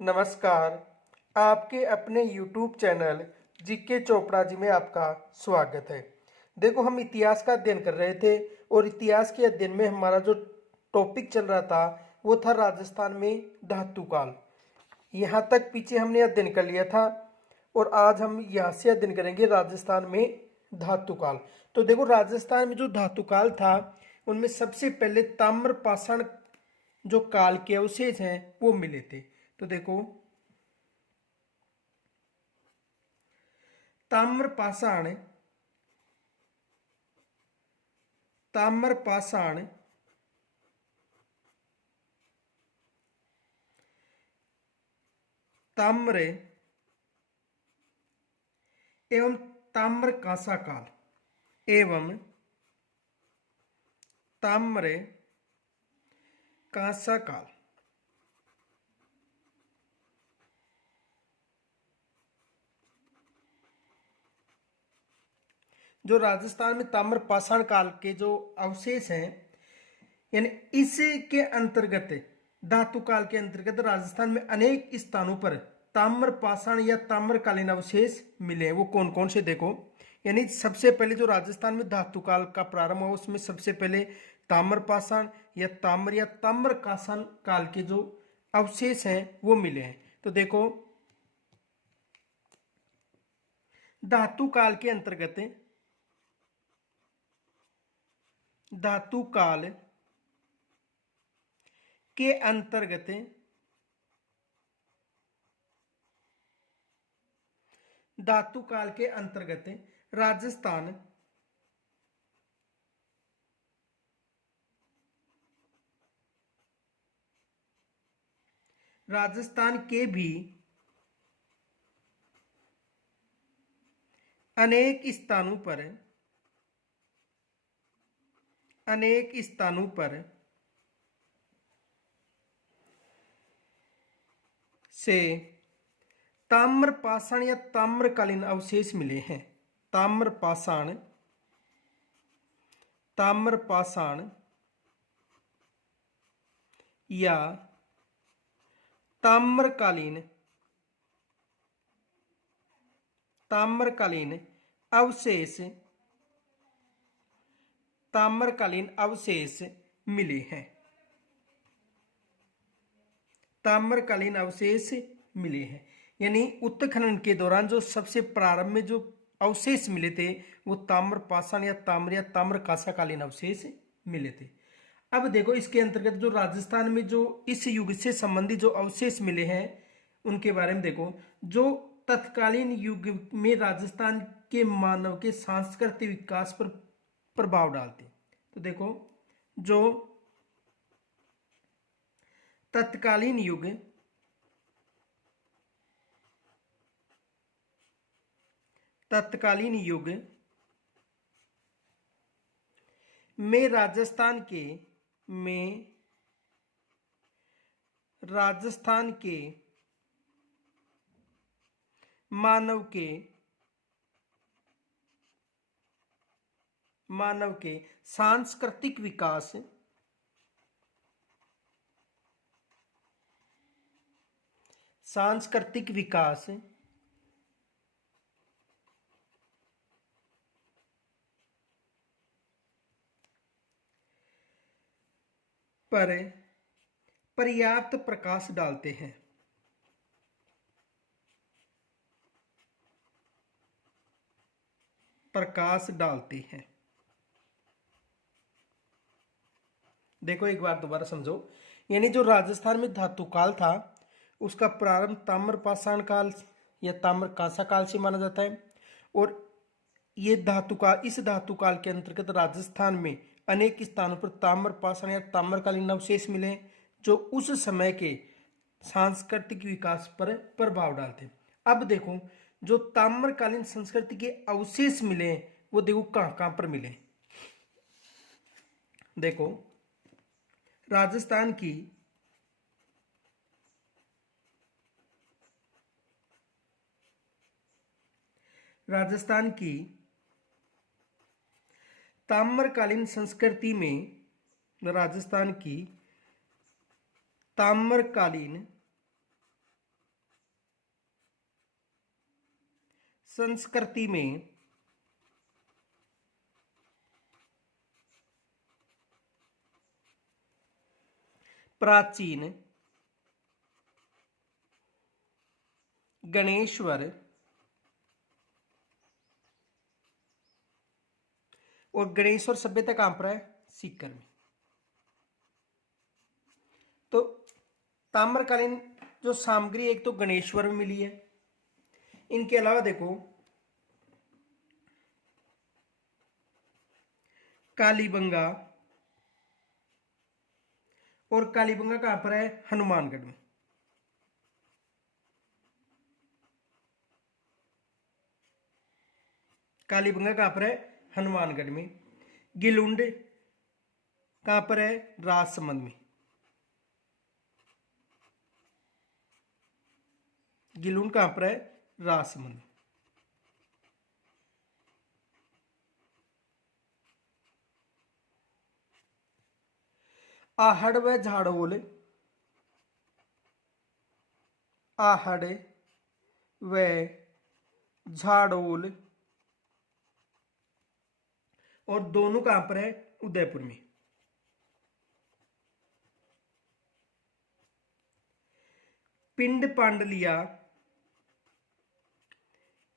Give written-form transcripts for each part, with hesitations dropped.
नमस्कार। आपके अपने YouTube channel GK Chopra ji में आपका स्वागत है। देखो, हम इतिहास का अध्ययन कर रहे थे और इतिहास के अध्ययन में हमारा जो टॉपिक चल रहा था वो था राजस्थान में धातु काल। यहाँ तक पीछे हमने अध्ययन कर लिया था और आज हम यहाँ से अध्ययन करेंगे राजस्थान में धातु काल। तो देखो, राजस्थान में जो धातु काल था उनमें सबसे पहले ताम्र पाषाण जो काल के अवशेष हैं वो मिले थे। तो देखो, ताम्र पाषाण ताम्र पाषाण ताम्र एवं ताम्र कांसा काल एवं ताम्र कांसा काल जो राजस्थान में ताम्र पाषाण काल के जो अवशेष हैं, यानी इसके अंतर्गत धातु काल के अंतर्गत राजस्थान में अनेक स्थानों पर ताम्र पाषाण या ताम्रकालीन अवशेष मिले हैं। वो कौन कौन से देखो, यानी सबसे पहले जो राजस्थान में धातु काल का प्रारंभ हुआ उसमें सबसे पहले ताम्र पाषाण या ताम्र कांसन काल के जो अवशेष हैं वो मिले हैं। तो देखो, धातु काल के अंतर्गत धातु काल के अंतर्गत धातु काल के अंतर्गत राजस्थान राजस्थान के भी अनेक स्थानों पर से ताम्र पाषाण या ताम्रकालीन अवशेष मिले हैं। ताम्र पाषाण या ताम्रकालीन अवशेष मिले हैं। ताम्रकालीन अवशेष मिले हैं, यानी उत्खनन के दौरान जो सबसे प्रारंभ में जो अवशेष मिले थे वो ताम्र पाषाण या ताम्र कांसा कालीन अवशेष मिले थे। अब देखो, इसके अंतर्गत जो राजस्थान में जो इस युग से संबंधित जो अवशेष मिले हैं उनके बारे में देखो, जो तत्कालीन युग में राजस्थान के मानव के सांस्कृतिक विकास पर प्रभाव डालते। तो देखो, जो तत्कालीन युग में राजस्थान के मानव के सांस्कृतिक विकास पर पर्याप्त प्रकाश डालते हैं। देखो, एक बार दोबारा समझो, यानी जो राजस्थान में धातु काल था उसका प्रारंभ ताम्र पाषाण काल या ताम्र कांसा काल से माना जाता है और ये इस धातु काल के अंतर्गत राजस्थान में अनेक स्थानों पर ताम्र पाषाण या ताम्रकालीन अवशेष मिले जो उस समय के सांस्कृतिक विकास पर प्रभाव डालते। अब देखो, जो ताम्रकालीन संस्कृति के अवशेष मिले वो देखो कहां कहां पर मिले। देखो, राजस्थान की ताम्रकालीन संस्कृति में राजस्थान की ताम्रकालीन संस्कृति में प्राचीन गणेश्वर और गणेश्वर सभ्यता कहां पर है? सीकर में। तो ताम्रकालीन जो सामग्री एक तो गणेश्वर में मिली है, इनके अलावा देखो कालीबंगा, और कालीबंगा कहां पर है? हनुमानगढ़ में। कालीबंगा कहां पर है? हनुमानगढ़ में। गिलुंड कहां पर है? राजसमंद में। गिलुंड कहां पर है? राजसमंद। आहड़ व झाड़ोल, आहड़ व झाड़ोल, और दोनों कहां पर है? उदयपुर में। पिंड पांडलिया,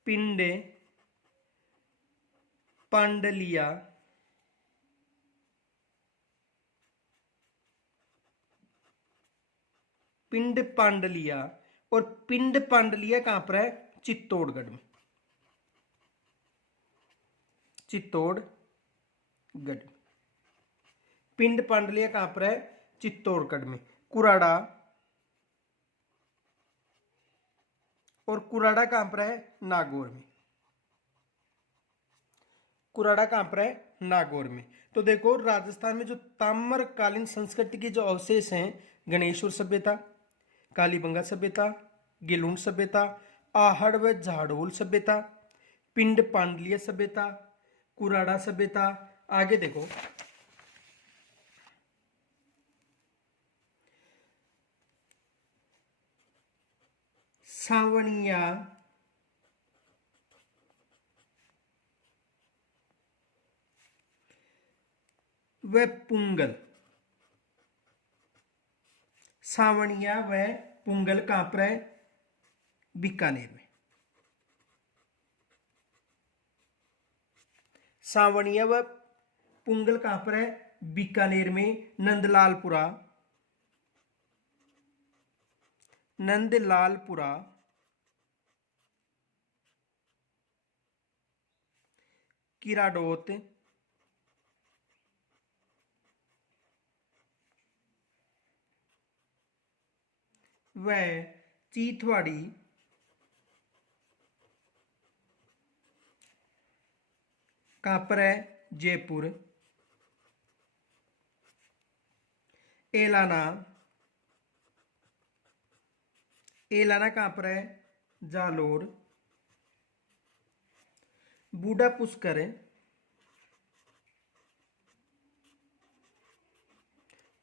पिंड पांडलिया, पिंड पांडलिया, और पिंड पांडलिया कहां पर है? चित्तौड़गढ़ में। चित्तौड़गढ़। पिंड पांडलिया कहां पर है? चित्तौड़गढ़ में। कुराड़ा, और कुराड़ा कहां पर है? नागौर में। कुराड़ा कहां पर है? नागौर में। तो देखो राजस्थान में जो ताम्रकालीन संस्कृति के जो अवशेष हैं, गणेश्वर सभ्यता, कालीबंगा सभ्यता, गिलुंड सभ्यता, आहड़ व झाड़ोल सभ्यता, पिंड पांडलिया सभ्यता, कुराड़ा सभ्यता। आगे देखो सावणिया व पुंगल, सावणिया व पुंगल कहां पर है? बीकानेर में। सावणिया व पुंगल कहां पर है? बीकानेर में। नंदलालपुरा, नंदलालपुरा, किराडोत, व चीथवाड़ी कहां पर है? जयपुर। एलाना, एलाना कहां पर है? जालोर। बूढ़ा पुष्कर,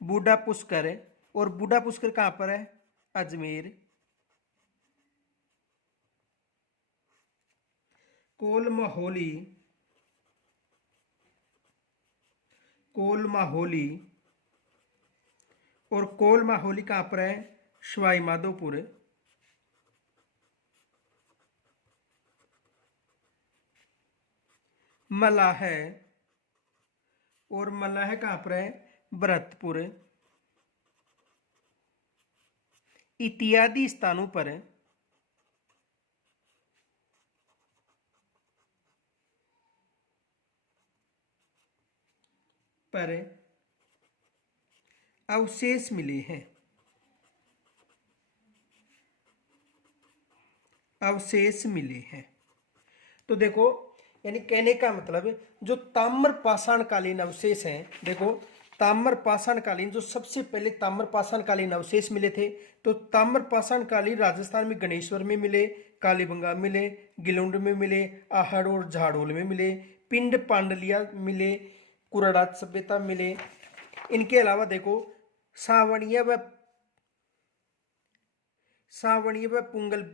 बूढ़ा पुष्कर, और बूढ़ा पुष्कर कहां पर है? अजमेर। कोल माहौली, कोल माहौली, और कोल माहौली कहां पर है? सवाई माधोपुर। मलाह, और मलाह कहां पर है? भरतपुर। इत्यादि स्थानों पर अवशेष मिले हैं। अवशेष मिले हैं। तो देखो यानी कहने का मतलब जो ताम्र पाषाणकालीन अवशेष हैं, देखो ताम्र पाषाणकालीन जो सबसे पहले ताम्र पाषाणकालीन अवशेष मिले थे, तो ताम्र पाषाणकालीन राजस्थान में गणेश्वर में मिले, कालीबंगा में मिले, गिलुंड में मिले, आहड़ और झाड़ोल में मिले, पिंड पांडलिया मिले, कुराड़ा सभ्यता मिले। इनके अलावा देखो सावणिया व पुंगल,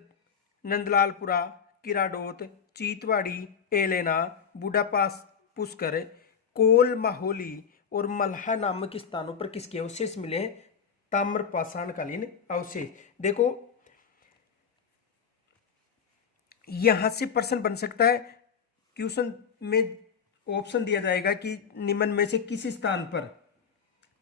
नंदलालपुरा, किराडोत, चीतवाड़ी, एलेना, बुडापास पुष्कर, कोल माहोली और मल्हा नामक स्थानों पर किसके अवशेष मिले? ताम्र पाषाणकालीन अवशेष। देखो यहां से प्रश्न बन सकता है, क्वेश्चन में ऑप्शन दिया जाएगा कि निम्न में से किस स्थान पर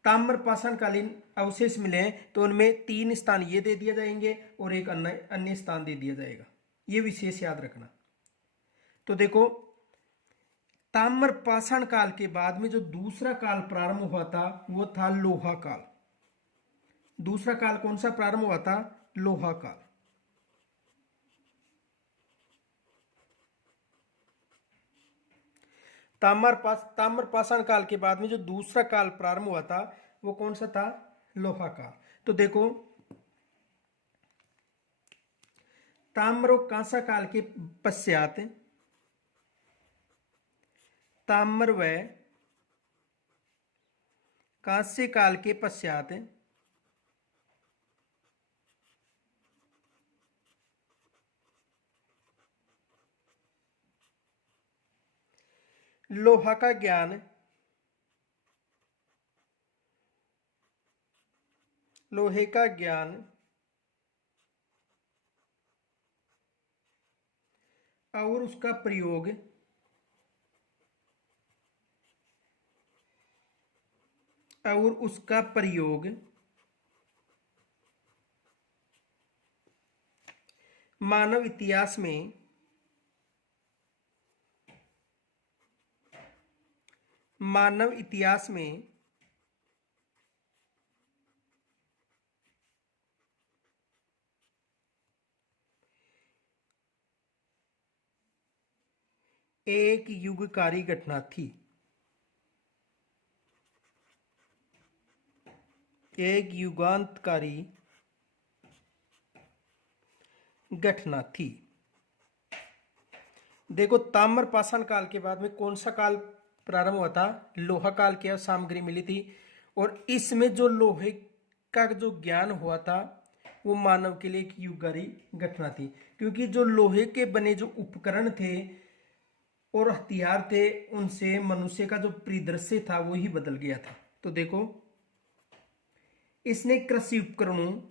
ताम्र पाषाणकालीन अवशेष मिले हैं, तो उनमें 3 स्थान ये दे दिए जाएंगे और एक अन्य स्थान दे दिया जाएगा। ये विशेष याद रखना। तो देखो ताम्र पाषाण काल के बाद में जो दूसरा काल प्रारंभ हुआ था वो था लोहा काल। दूसरा काल कौन सा प्रारंभ हुआ था? लोहा काल। ताम्र पाषाण काल के बाद में जो दूसरा काल प्रारंभ हुआ था वो कौन सा था? लोहा काल। तो देखो ताम्र और कांसा काल के पश्चात ताम्र व कांस्य काल के पश्चात लोहा का ज्ञान लोहे का ज्ञान और उसका प्रयोग मानव इतिहास में एक युगकारी घटना थी। एक युगांतकारी घटना थी। देखो ताम्र पाषाण काल के बाद में कौन सा काल प्रारंभ हुआ था? लोहा काल की सामग्री मिली थी और इसमें जो लोहे का जो ज्ञान हुआ था वो मानव के लिए एक युगकारी घटना थी, क्योंकि जो लोहे के बने जो उपकरण थे और हथियार थे उनसे मनुष्य का जो परिदृश्य था वो ही बदल गया था। तो देखो इसने कृषि उपकरणों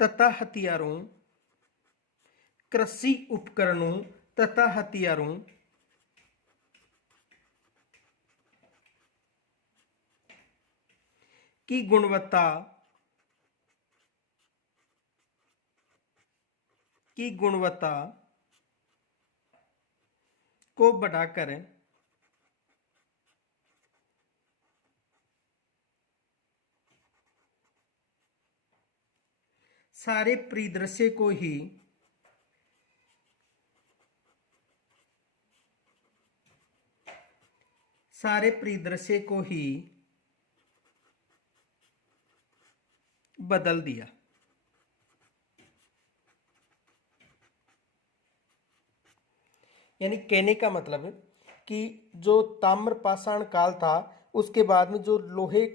तथा हथियारों की गुणवत्ता को बढ़ाकर सारे परिदृश्य को ही बदल दिया। यानी कहने का मतलब है कि जो ताम्र पाषाण काल था उसके बाद में जो लोहे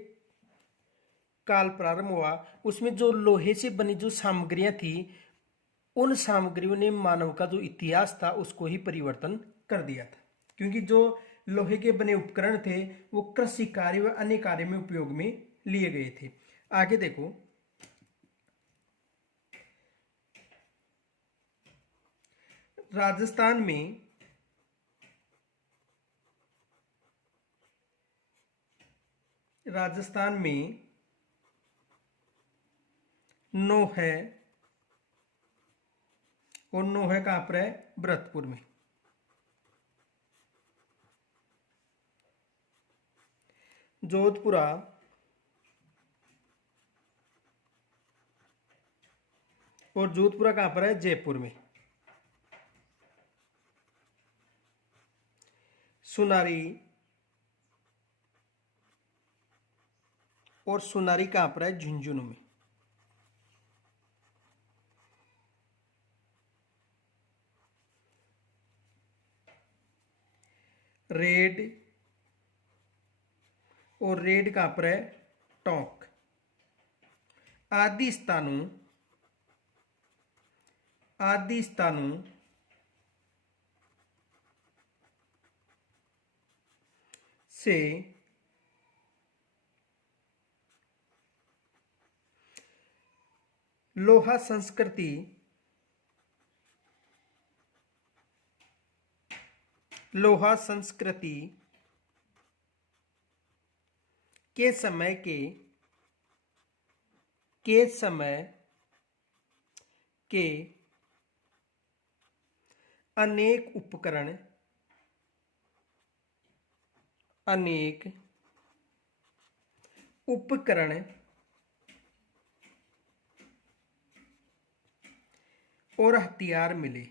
काल प्रारंभ हुआ उसमें जो लोहे से बनी जो सामग्रियां थी उन सामग्रियों ने मानव का जो इतिहास था उसको ही परिवर्तन कर दिया था, क्योंकि जो लोहे के बने उपकरण थे वो कृषि कार्य व अन्य कार्य में उपयोग में लिए गए थे। आगे देखो राजस्थान में नोहे, और नोहे कहां पर है? भरतपुर में। जोधपुरा और जोधपुरा कहां पर है? जयपुर में। सुनारी कहां पर है? झुंझुनू में। रेड, और रेड कहां पर है, टोंक आदि स्थानों से लोहा संस्कृति के समय के अनेक उपकरण और हथियार मिले।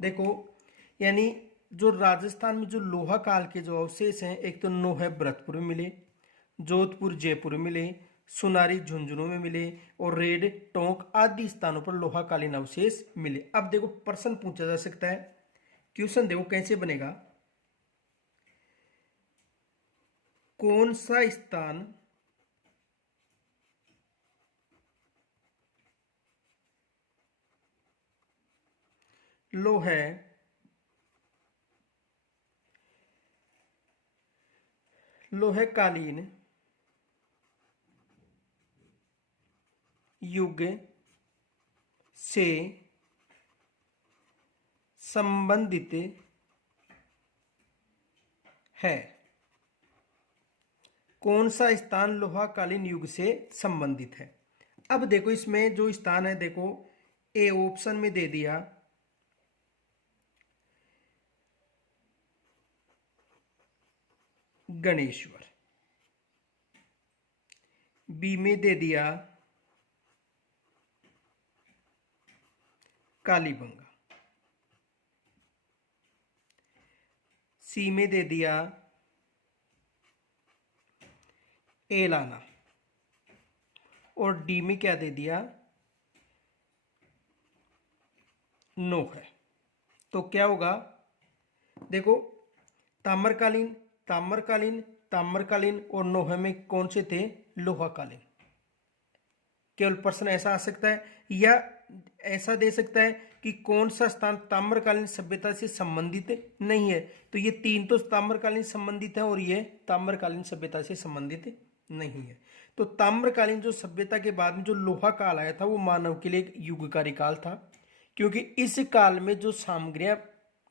देखो, यानी जो राजस्थान में जो लोहा काल के जो अवशेष हैं, एक तो नोहे भरतपुर में मिले, जोधपुर जयपुर में मिले, सुनारी झुंझुनू में मिले, और रेड टोंक आदि स्थानों पर लोहा कालीन अवशेष मिले। अब देखो प्रश्न पूछा जा सकता है, क्वेश्चन देखो कैसे बनेगा। कौन सा स्थान लोहे कालीन युग से संबंधित है? कौन सा स्थान लोहा कालीन युग से संबंधित है? अब देखो इसमें जो स्थान है, देखो ए ऑप्शन में दे दिया गणेश्वर, बी में दे दिया कालीबंगा, सी में दे दिया एलाना, और डी में क्या दे दिया, नोक है। तो क्या होगा, देखो ताम्रकालीन ताम्रकालीन ताम्रकालीन और नोहे में कौन से थे, लोहा कालीन। केवल प्रश्न ऐसा आ सकता है, या ऐसा दे सकता है कि कौन सा स्थान ताम्रकालीन सभ्यता से संबंधित नहीं है। तो ये तीन तो ताम्रकालीन संबंधित है और ये ताम्रकालीन सभ्यता से संबंधित नहीं है। तो ताम्रकालीन जो सभ्यता के बाद में जो लोहा काल आया था, वो मानव के लिए एक युगकारी काल था, क्योंकि इस काल में जो सामग्रियां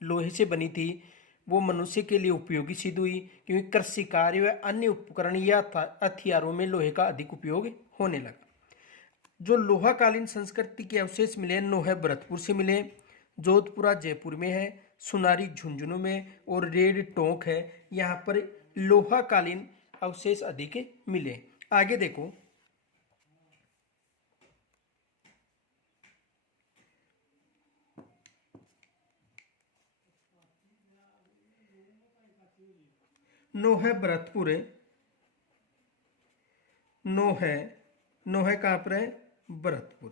लोहे से बनी थी वो मनुष्य के लिए उपयोगी सिद्ध हुई, क्योंकि कृषि कार्य व अन्य उपकरण या हथियारों में लोहे का अधिक उपयोग होने लगा। जो लोहा कालीन संस्कृति के अवशेष मिले, नोहे भरतपुर से मिले, जोधपुरा जयपुर में है, सुनारी झुंझुनू में, और रेड टोंक है, यहाँ पर लोहा कालीन अवशेष अधिक मिले। आगे देखो, नोहे भरतपुर, नोहे कहां पर है, भरतपुर।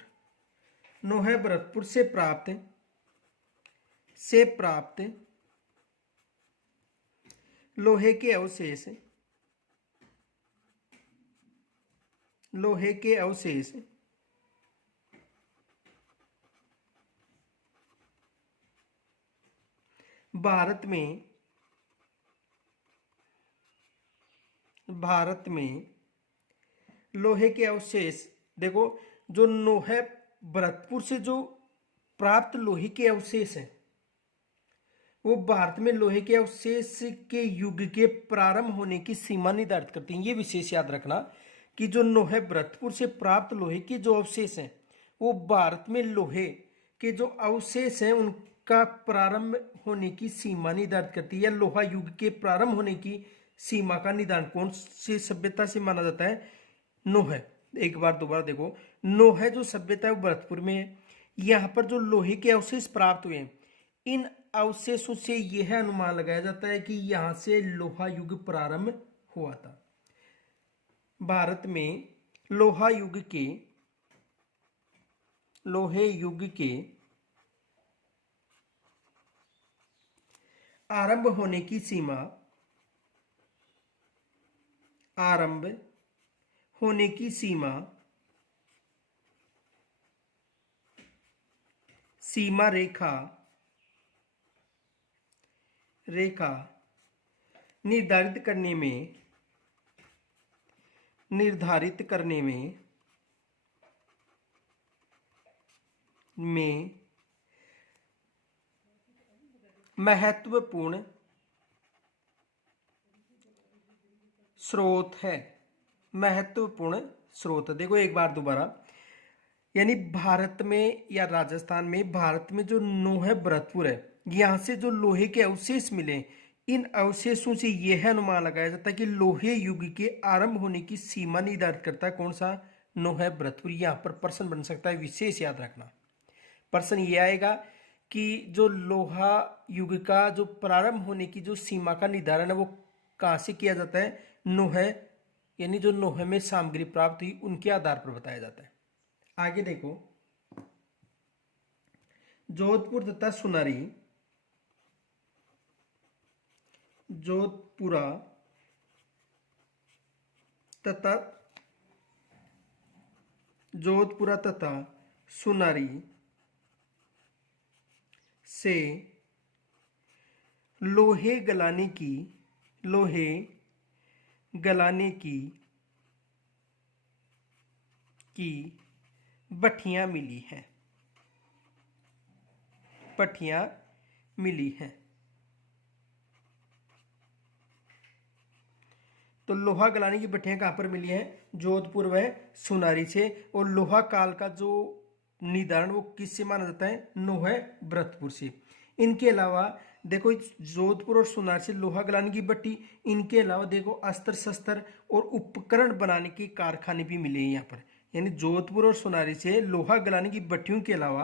नोहे भरतपुर से प्राप्त लोहे के अवशेष भारत में लोहे के अवशेष, देखो जो नोहे भरतपुर से जो प्राप्त लोहे के अवशेष हैं, वो भारत में लोहे के अवशेष के युग के प्रारंभ होने की सीमा निर्धारित करती हैं। ये विशेष याद रखना कि जो नोहे भरतपुर से प्राप्त लोहे के जो अवशेष हैं, वो भारत में लोहे के जो अवशेष हैं उनका प्रारंभ होने की सीमा निर्धारित करती है, या लोहा युग के प्रारंभ होने की सीमा का निर्धारण कौन सी सभ्यता से माना जाता है, नोहे। एक बार दोबारा देखो, नोहे जो सभ्यता है वो भरतपुर में है। यहाँ पर जो लोहे के अवशेष प्राप्त हुए हैं, इन अवशेषों से यह अनुमान लगाया जाता है कि यहाँ से लोहा युग प्रारंभ हुआ था। भारत में लोहा युग के लोहे युग के आरंभ होने की सीमा आरंभ होने की सीमा रेखा रेखा निर्धारित करने में महत्वपूर्ण स्रोत है। महत्वपूर्ण स्रोत, देखो एक बार दोबारा, यानी भारत में या राजस्थान में, भारत में जो नौह भरतपुर है, यहां से जो लोहे के अवशेष मिले, इन अवशेषों से यह अनुमान लगाया जाता है कि लोहे युग के आरंभ होने की सीमा निर्धारित करता है कौन सा? नौह भरतपुर। यहां पर प्रश्न बन सकता है, विशेष याद रखना। प्रश्न ये आएगा कि जो लोहा युग का जो प्रारंभ होने की जो सीमा का निर्धारण है वो कहां से किया जाता है? नौह, यानी जो नौह में सामग्री प्राप्त हुई उनके आधार पर बताया जाता है। आगे देखो, जोधपुर तथा सुनारी, जोधपुरा तथा सुनारी से लोहे गलाने की भट्ठियां मिली हैं। तो लोहा गलाने की भट्टियां कहां पर मिली हैं? जोधपुर व सुनारी से। और लोहा काल का जो निर्धारण वो किससे माना जाता है? नौह भरतपुर से। इनके अलावा देखो, जोधपुर और सुनार से लोहा गलाने की भट्टी, इनके अलावा देखो अस्त्र शस्त्र और उपकरण बनाने के कारखाने भी मिले हैं यहाँ पर। यानी जोधपुर और सुनारी से लोहा गलाने की भट्टियों के अलावा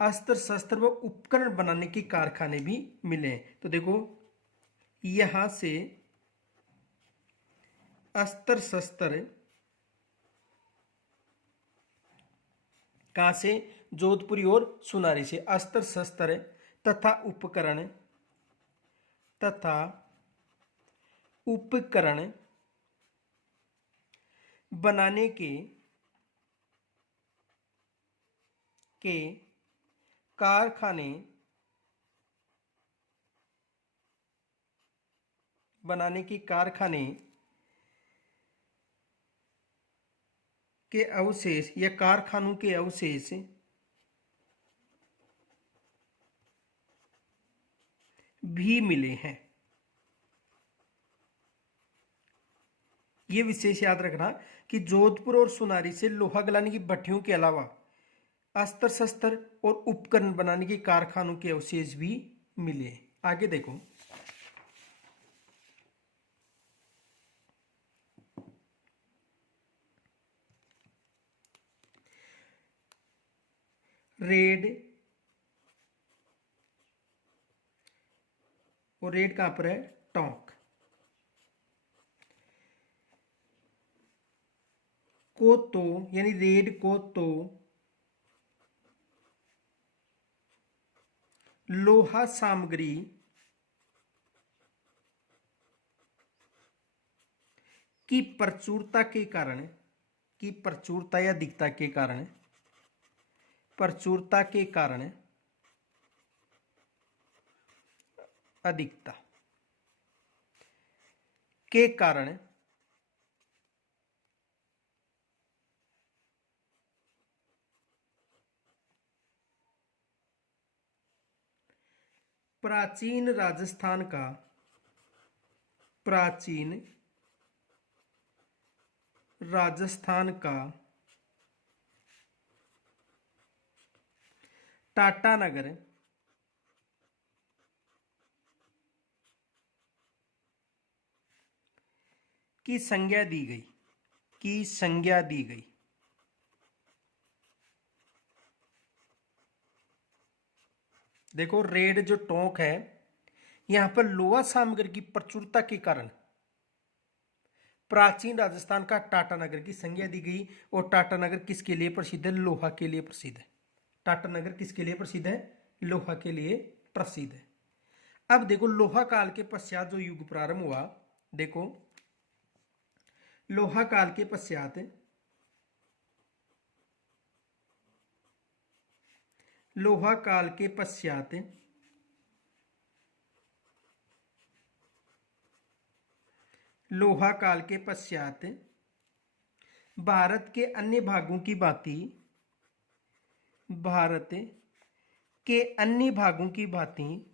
अस्त्र शस्त्र व उपकरण बनाने के कारखाने भी मिले हैं। तो देखो, यहां से अस्त्र शस्त्र कहां से? जोधपुरी और सुनारी से। अस्त्र शस्त्र तथा उपकरण बनाने के कारखाने के अवशेष या कारखानों के अवशेष भी मिले हैं। यह विशेष याद रखना कि जोधपुर और सुनारी से लोहा गलाने की भट्टियों के अलावा अस्त्र शस्त्र और उपकरण बनाने के कारखानों के अवशेष भी मिले। आगे देखो, रेड, और रेड कहां पर है? टोंक को तो, यानी रेड को तो लोहा सामग्री की प्रचुरता के कारण, की प्रचुरता या अधिकता के कारण, प्रचुरता के कारण, अधिकता के कारण प्राचीन राजस्थान का टाटानगर की संज्ञा दी गई। देखो, रेड जो टोंक है, यहां पर लोहा सामग्री की प्रचुरता के कारण प्राचीन राजस्थान का टाटानगर की संज्ञा दी गई। और टाटानगर किसके लिए प्रसिद्ध है? लोहा के लिए प्रसिद्ध है। टाटानगर किसके लिए प्रसिद्ध है? लोहा के लिए प्रसिद्ध है। अब देखो लोहा काल के पश्चात जो युग प्रारंभ हुआ, देखो लोहा काल के पश्चात लोहा काल के पश्चात लोहा काल के पश्चात भारत के अन्य भागों की भांति भारत के अन्य भागों की भांति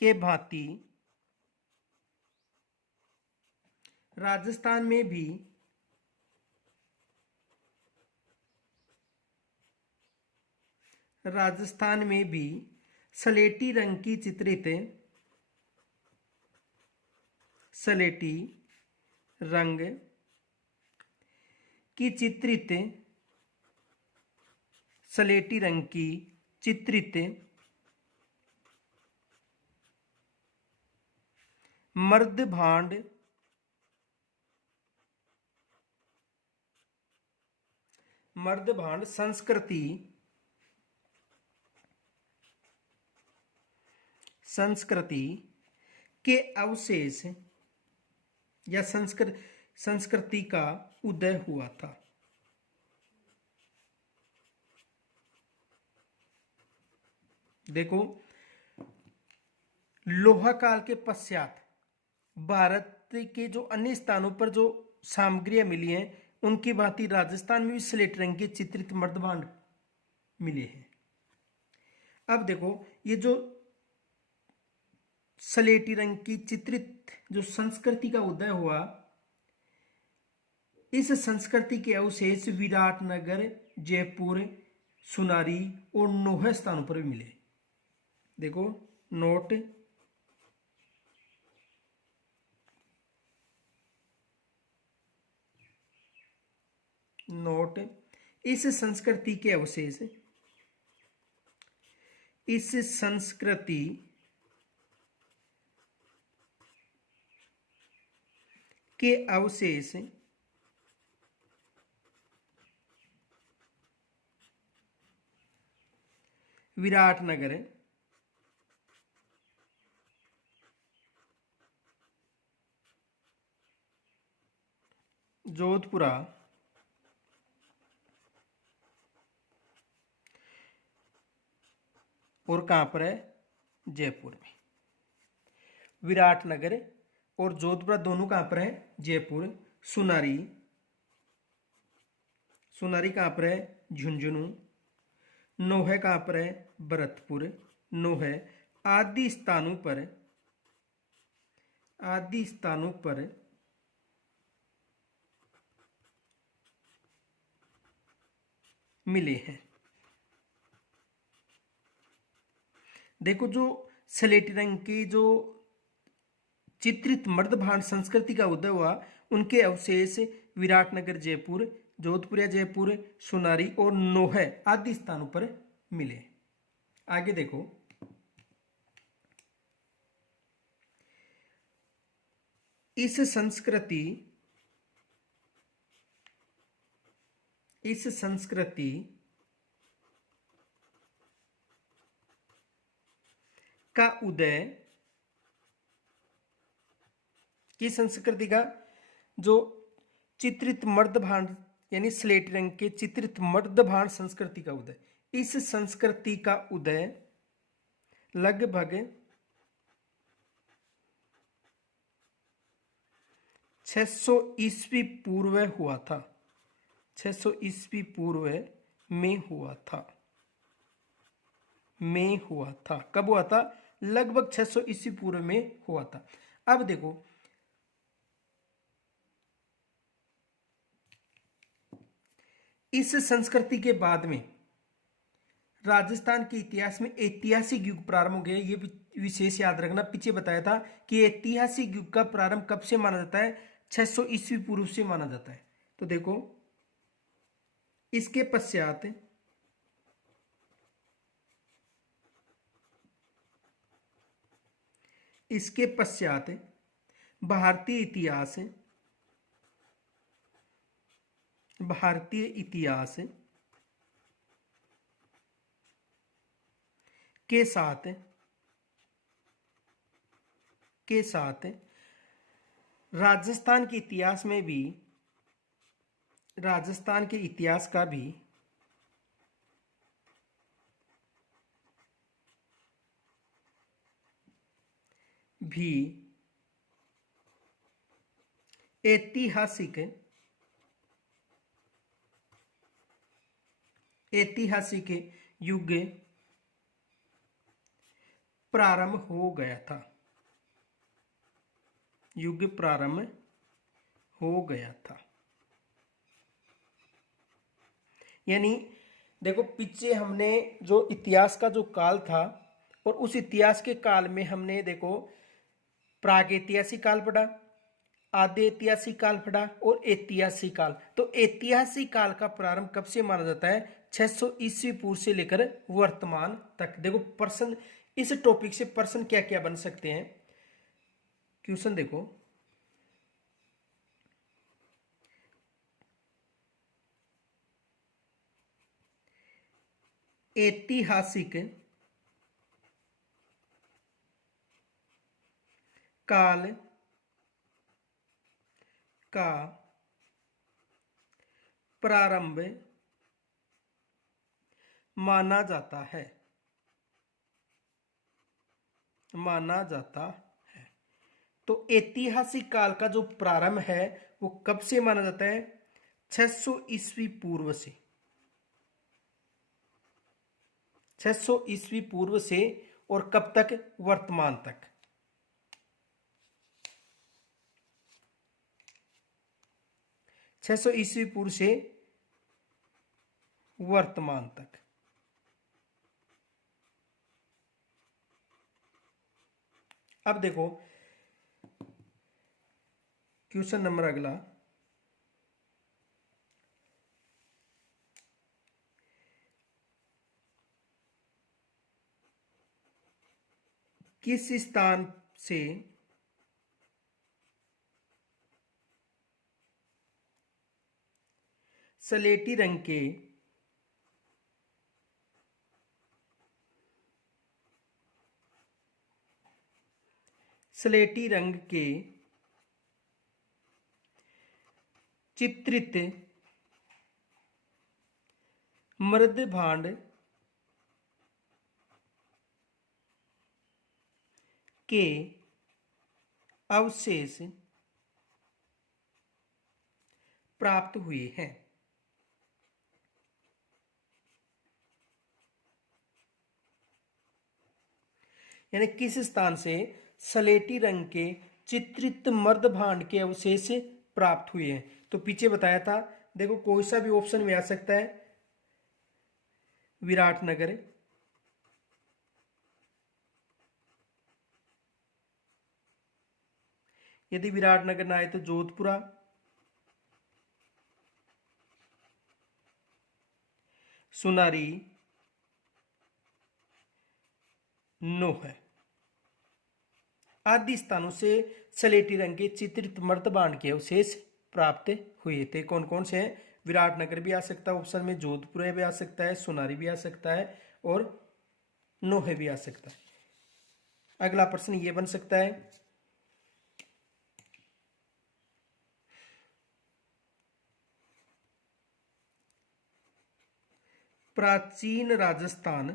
के भांति राजस्थान में भी सलेटी रंग की चित्रित सलेटी रंग की चित्रित सलेटी रंग की चित्रित मर्दभांड संस्कृति के अवशेष या संस्कृति का उदय हुआ था। देखो लोहा काल के पश्चात भारत के जो अन्य स्थानों पर जो सामग्रियां मिली हैं उनकी भांति राजस्थान में भी स्लेट रंग के चित्रित मर्दभांड मिले हैं। अब देखो ये जो स्लेटी रंग की चित्रित जो संस्कृति का उदय हुआ, इस संस्कृति के अवशेष विराटनगर, जयपुर, सुनारी और नोहे स्थानों पर भी मिले। देखो नोट इस संस्कृति के अवशेष विराटनगर, जोधपुरा और कहां पर है? जयपुर में। विराटनगर और जोधपुर दोनों कहां पर है? जयपुर। सुनारी कहां पर है? झुंझुनू। नोहे कहां पर है? भरतपुर। नोहे आदि स्थानों पर मिले हैं। देखो जो स्लेटी रंग की जो चित्रित मर्दभांड संस्कृति का उदय हुआ, उनके अवशेष विराटनगर, जयपुर, जोधपुर या जयपुर, सुनारी और नोहे आदि स्थानों पर मिले। आगे देखो इस संस्कृति का उदय, किस संस्कृति का? जो चित्रित मर्दभांड यानी स्लेटी रंग के चित्रित मर्दभांड संस्कृति का उदय। इस संस्कृति का उदय लगभग 600 ईस्वी पूर्व हुआ था। 600 ईस्वी पूर्व में हुआ था। कब हुआ था? लगभग 600 ईस्वी पूर्व में हुआ था। अब देखो इस संस्कृति के बाद में राजस्थान के इतिहास में ऐतिहासिक युग प्रारंभ हो गया। ये विशेष याद रखना, पीछे बताया था कि ऐतिहासिक युग का प्रारंभ कब से माना जाता है? 600 ईस्वी पूर्व से माना जाता है। तो देखो इसके पश्चात इसके पश्चात भारतीय इतिहास के साथ राजस्थान के इतिहास का भी ऐतिहासिक युग प्रारंभ हो गया था। यानी देखो, पीछे हमने जो इतिहास का जो काल था, और उस इतिहास के काल में हमने देखो प्रागैतिहासिक काल पढ़ा, आद्य ऐतिहासिक काल पढ़ा और ऐतिहासिक काल। तो ऐतिहासिक काल का प्रारंभ कब से माना जाता है? 600 ईस्वी पूर्व से लेकर वर्तमान तक। देखो प्रश्न, इस टॉपिक से प्रश्न क्या क्या बन सकते हैं। क्वेश्चन देखो, ऐतिहासिक काल का प्रारंभ माना जाता है। तो ऐतिहासिक काल का जो प्रारंभ है वो कब से माना जाता है? 600 ईस्वी पूर्व से। 600 ईस्वी पूर्व से, और कब तक? वर्तमान तक। छह सौ ईस्वी पूर्व से वर्तमान तक। अब देखो क्वेश्चन नंबर अगला, किस स्थान से स्लेटी रंग के चित्रित मृद भांड के अवशेष प्राप्त हुए हैं? यानी किस स्थान से स्लेटी रंग के चित्रित मर्द भांड के अवशेष प्राप्त हुए हैं? तो पीछे बताया था, देखो कोई सा भी ऑप्शन में आ सकता है। विराटनगर, यदि विराटनगर ना आए तो जोधपुरा, सुनारी, नोह आदि स्थानों से स्लेटी रंग के चित्रित मर्दभांड के अवशेष प्राप्त हुए थे। कौन कौन से हैं? विराटनगर भी आ सकता है ऑप्शन में, जोधपुर भी आ सकता है, सुनारी भी आ सकता है, और नोहे भी आ सकता है। अगला प्रश्न ये बन सकता है, प्राचीन राजस्थान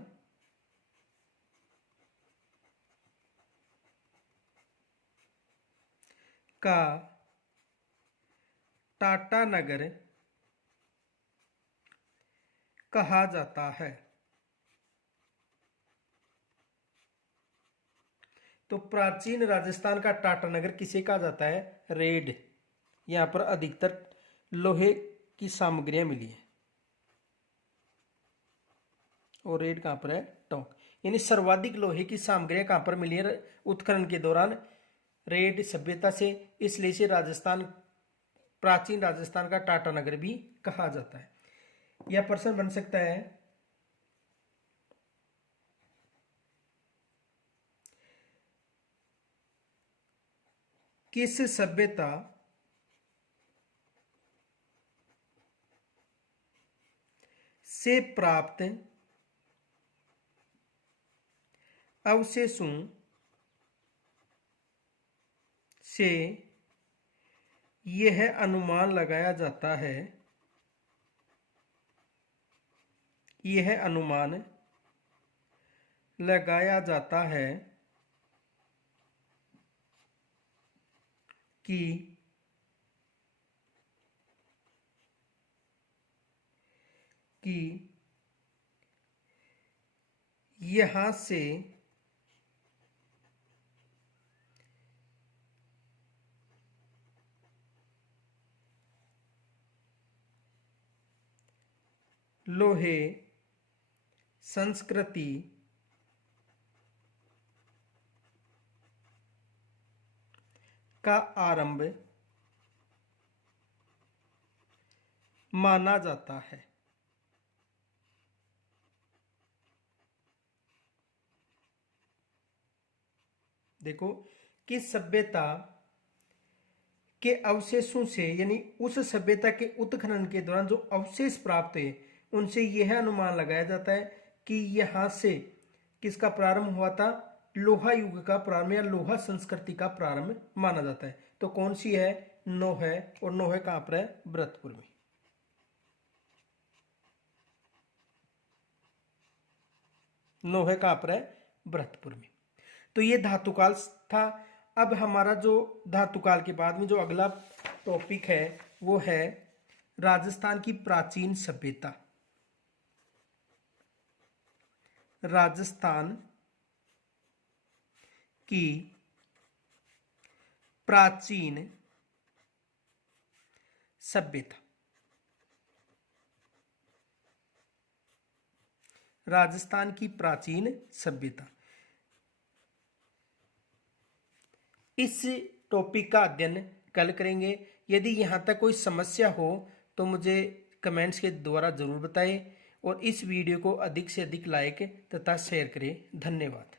का टाटा नगर कहा जाता है? तो प्राचीन राजस्थान का टाटा नगर किसे कहा जाता है? रेड। यहां पर अधिकतर लोहे की सामग्रियां मिली है, और रेड कहां पर है? टोंक। यानी सर्वाधिक लोहे की सामग्रियां कहां पर मिली है? उत्खनन के दौरान रेड सभ्यता से, इसलिए से राजस्थान, प्राचीन राजस्थान का टाटा नगर भी कहा जाता है। यह प्रश्न बन सकता है, किस सभ्यता से प्राप्त अवशेषों से यह अनुमान लगाया जाता है, यह अनुमान लगाया जाता है कि यहाँ से लोहे संस्कृति का आरंभ माना जाता है। देखो, किस सभ्यता के अवशेषों से, यानी उस सभ्यता के उत्खनन के दौरान जो अवशेष प्राप्त हुए उनसे यह अनुमान लगाया जाता है कि यहां से किसका प्रारंभ हुआ था, लोहा युग का प्रारंभ या लोहा संस्कृति का प्रारंभ माना जाता है। तो कौन सी है, नोहे। और नोहे कहां पर है, भरतपुर में। नोहे कहां पर है, भरतपुर में। तो ये धातुकाल था। अब हमारा जो धातुकाल के बाद में जो अगला टॉपिक है वो है राजस्थान की प्राचीन सभ्यता। राजस्थान की प्राचीन सभ्यता। राजस्थान की प्राचीन सभ्यता, इस टॉपिक का अध्ययन कल करेंगे। यदि यहाँ तक कोई समस्या हो तो मुझे कमेंट्स के द्वारा जरूर बताएं और इस वीडियो को अधिक से अधिक लाइक तथा शेयर करें। धन्यवाद।